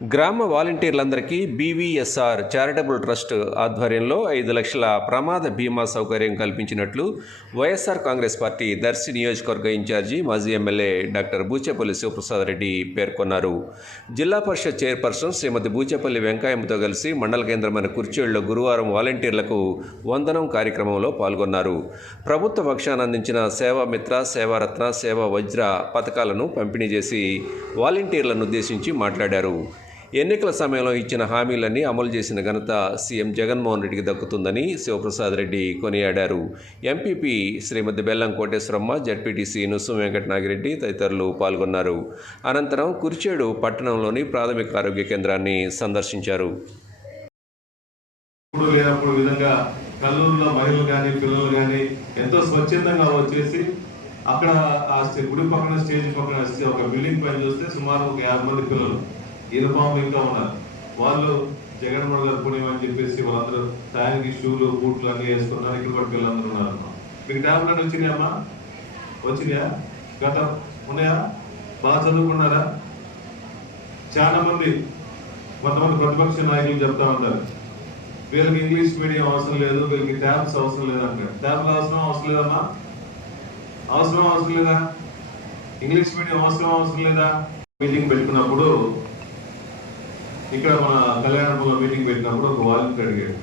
గ్రామ వాలంటీర్లందరికీ BVSR charitable trust ఆధ్వర్యంలో ఐదు లక్షల ప్రమాద బీమా సౌకర్యం కల్పించినట్లు వైఎస్ఆర్ కాంగ్రెస్ పార్టీ దర్శి నియోజకవర్గ ఇన్ఛార్జి మాజీ ఎమ్మెల్యే డాక్టర్ బూచేపల్లి శివప్రసాద్ రెడ్డి పేర్కొన్నారు. జిల్లా పరిషత్ చైర్పర్సన్ శ్రీమతి బూచేపల్లి వెంకయ్యమ్మతో కలిసి మండల కేంద్రమైన కుర్చేడులో గురువారం వాలంటీర్లకు వందనం కార్యక్రమంలో పాల్గొన్నారు. ప్రభుత్వ పక్షాన అందించిన సేవామిత్ర సేవారత్న సేవా వజ్ర పథకాలను పంపిణీ చేసి వాలంటీర్లను ఉద్దేశించి మాట్లాడారు. ఎన్నికల సమయంలో ఇచ్చిన హామీలన్నీ అమలు చేసిన ఘనత సీఎం జగన్మోహన్ రెడ్డికి దక్కుతుందని శివప్రసాద్ రెడ్డి కొనియాడారు. ఎంపీపీ శ్రీమతి బెల్లం కోటేశ్వరమ్మ జడ్పీటీసీ నుసు వెంకటనాగిరెడ్డి తదితరులు పాల్గొన్నారు. అనంతరం కుర్చేడు పట్టణంలోని ప్రాథమిక ఆరోగ్య కేంద్రాన్ని సందర్శించారు. లేనప్పుడు విధంగా కల్లూరులో మహిళలు కానీ పిల్లలు కానీ ఎంతో స్వచ్ఛందంగా వచ్చేసి అక్కడ ఆ గుడి పక్కన స్టేజ్ పక్కన ఒక బిల్డింగ్ పైన చూస్తే సుమారు ఒక యాభై మంది పిల్లలు. యూనిఫామ్ ఇంకా ఉన్నారు. వాళ్ళు జగన్మోహన్ గారు పుణ్యం అని చెప్పేసి వాళ్ళందరూ టైంకి షూలు బూట్లు అన్ని వేసుకున్నారు ఇక్కడ కూడా పిల్లలందరూ ఉన్నారు. మీకు ట్యాబ్లెట్ వచ్చినాయమ్మా వచ్చినాయా గత ఉన్నాయా? బాగా చదువుకున్నారా? చాలా మంది కొంతమంది ప్రతిపక్ష నాయకులు చెప్తా ఉంటారు వీళ్ళకి ఇంగ్లీష్ మీడియం అవసరం లేదు వీళ్ళకి ట్యాబ్స్ అవసరం లేదు అంటారు ట్యాబ్లు అవసరం అవసరం లేదమ్మా? అవసరం అవసరం లేదా? ఇంగ్లీష్ మీడియం అవసరం అవసరం లేదా? మీటింగ్ పెట్టుకున్నప్పుడు ఇక్కడ మన కళ్యాణపురంలో మీటింగ్ పెట్టినప్పుడు ఒక వాలంటీర్ అడిగాడు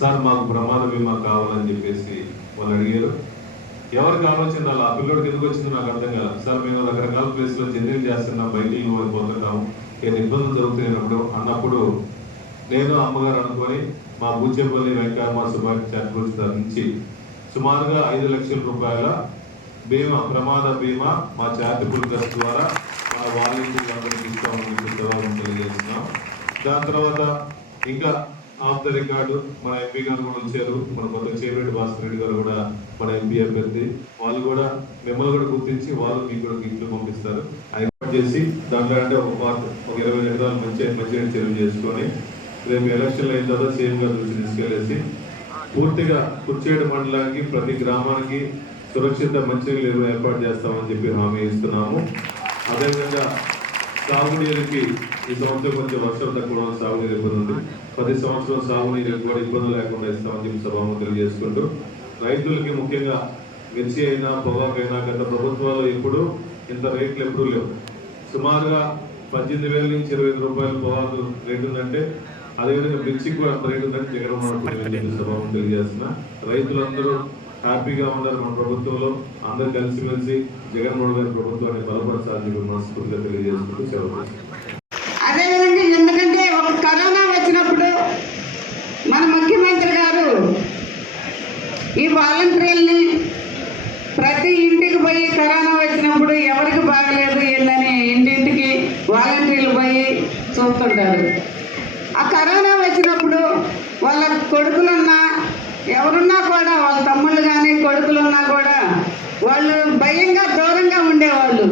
సార్ మాకు ప్రమాద బీమా కావాలని చెప్పేసి వాళ్ళు అడిగారు. ఎవరికి ఆలోచన రాలి ఆ పిల్లోడికి ఎందుకు వచ్చిందో నాకు అర్థం కాదు సార్ మేము రకరకాల ప్లేస్లో జర్నీలు చేస్తున్నాం బయటికి పోతున్నాము ఏదైనా ఇబ్బందులు జరుగుతున్నప్పుడు అన్నప్పుడు నేను అమ్మగారు అనుకొని మా బూచేపల్లి వెంకయ్య సుభాష్ చారిటబుల్ నుంచి సుమారుగా ఐదు లక్షల రూపాయల బీమా ప్రమాద బీమా మా చారిటబుల్ ట్రస్ట్ ద్వారా మా వాలంటీర్లందరికీ ఇస్తామని తెలియజేస్తున్నాం. దాని తర్వాత ఇంకా ఆఫ్ ద రికార్డు మన ఎంపీ గారు కూడా వచ్చారు. మన కొత్త చేపరెడ్డి భాస్కర్ రెడ్డి గారు కూడా మన ఎంపీ అభ్యర్థి. వాళ్ళు కూడా మిమ్మల్ని కూడా గుర్తించి వాళ్ళు మీకు కూడా గిఫ్ట్లు పంపిస్తారు. ఏర్పాటు చేసి దాంట్లో అంటే ఒక పార్ట్ ఒక ఇరవై నిమిషాలు మంచి మంచిగా చెరువు చేసుకొని రేపు ఎలక్షన్లు అయిన తర్వాత సీఎం గారు చూసి తీసుకెళ్ళేసి పూర్తిగా కుర్చేడు మండలానికి ప్రతి గ్రామానికి సురక్షిత మంచినీళ్ళు ఏర్పాటు చేస్తామని చెప్పి హామీ ఇస్తున్నాము. అదేవిధంగా సాగునీరుకి ఈ సంవత్సరం కొంచెం వర్షం తక్కువ సాగునీరు ఇబ్బంది ఉంది. ప్రతి సంవత్సరం సాగునీరు కూడా ఇబ్బందులు లేకుండా ఇస్తామని చెప్పి సభాము తెలియజేసుకుంటూ రైతులకి ముఖ్యంగా మిర్చి అయినా పొగాకు అయినా గత ప్రభుత్వాలు ఎప్పుడు ఇంత రేట్లు ఎప్పుడూ లేవు. సుమారుగా పద్దెనిమిది వేల నుంచి ఇరవై ఐదు రూపాయల పొగాకు రేటు ఉందంటే అదేవిధంగా మిర్చికి కూడా అంత రేటు ఉందని జగన్మోహన్ రెడ్డి సభాము తెలియజేస్తున్నా రైతులందరూ హ్యాపీగా ఉన్నారు మన ప్రభుత్వంలో. అందరూ కలిసిమెలిసి జగన్మోహన్ గారి ప్రభుత్వాన్ని బలపరచాలని మనస్ఫూర్తిగా తెలియజేసుకుంటూ సెలవు అదేవిధంగా ఎందుకంటే ఒక కరోనా వచ్చినప్పుడు మన ముఖ్యమంత్రి గారు ఈ వాలంటీర్లని ప్రతి ఇంటికి పోయి కరోనా వచ్చినప్పుడు ఎవరికి బాగలేదు ఏందని ఇంటింటికి వాలంటీర్లు పోయి చూస్తుంటారు. ఆ కరోనా వచ్చినప్పుడు వాళ్ళ కొడుకులున్నా ఎవరున్నా కూడా వాళ్ళ తమ్ముళ్ళు కొడుకులున్నా కూడా వాళ్ళు భయంగా దూరంగా ఉండేవాళ్ళు.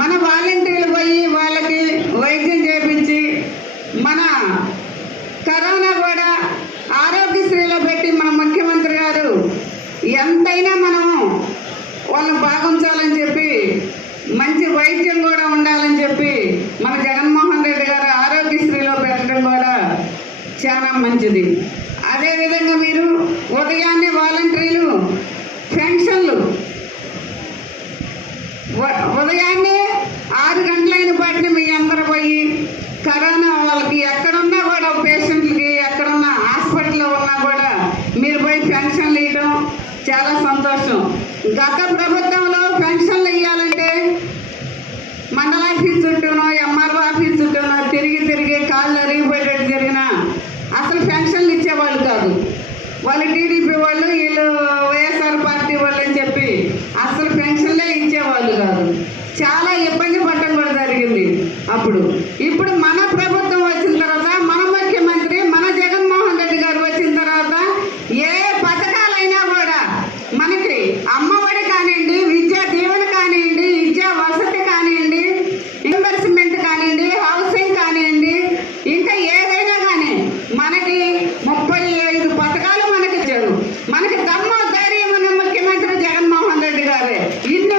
మన వాలంటీర్లు పోయి వాళ్ళకి వైద్యం చేపించి మన కరోనా కూడా ఆరోగ్యశ్రీలో పెట్టి మన ముఖ్యమంత్రి గారు ఎంతైనా మనము వాళ్ళని బాగుంచాలని చెప్పి మంచి వైద్యం కూడా ఉండాలని చెప్పి మన జగన్మోహన్ రెడ్డి గారు ఆరోగ్యశ్రీలో పెట్టడం కూడా చాలా మంచిది. అదేవిధంగా మీరు ఉదయాన్నే వాలంటీర్లు పెన్షన్లు ఉదయాన్నే ఆరు గంటలైన పాటిని మీ అందరు పోయి కరోనా వాళ్ళకి ఎక్కడున్నా కూడా పేషెంట్లకి ఎక్కడున్నా హాస్పిటల్లో ఉన్నా కూడా మీరు పోయి పెన్షన్లు ఇవ్వడం చాలా సంతోషం. గత ప్రభుత్వంలో పెన్షన్లు ఇవ్వాలంటే మండల ఆఫీస్ చుట్టూనో ఎంఆర్ఓ ఆఫీస్ చుట్టూనో తిరిగి తిరిగి కాళ్ళు అరిగిపోయేటట్టు జరిగినా అసలు పెన్షన్లు ఇచ్చేవాళ్ళు కాదు. వాళ్ళు టీడీపీ వాళ్ళు వీళ్ళు వైఎస్ఆర్ పార్టీ వాళ్ళు అని చెప్పి అసలు పెన్షన్లే ఇచ్చేవాళ్ళు కాదు చాలా ఇబ్బంది పడటం కూడా జరిగింది. అప్పుడు ఇప్పుడు మన ప్రభుత్వం వచ్చిన తర్వాత మన ముఖ్యమంత్రి మన జగన్మోహన్ రెడ్డి గారు వచ్చిన తర్వాత ఏ పథకాలైనా కూడా మనకి అమ్మఒడి కానివ్వండి విద్యా దీవెన కానివ్వండి విద్యా వసతి కానివ్వండి ఇన్వెస్ట్మెంట్ కానివ్వండి హౌసింగ్ కానివ్వండి ఇంకా ఏదైనా కానీ మనకి ముప్పై ఐదు పథకాలు మనకి ఇచ్చారు. మనకి దమ్ము ధైర్యం ఉన్న ముఖ్యమంత్రి జగన్మోహన్ రెడ్డి గారే. ఇన్ని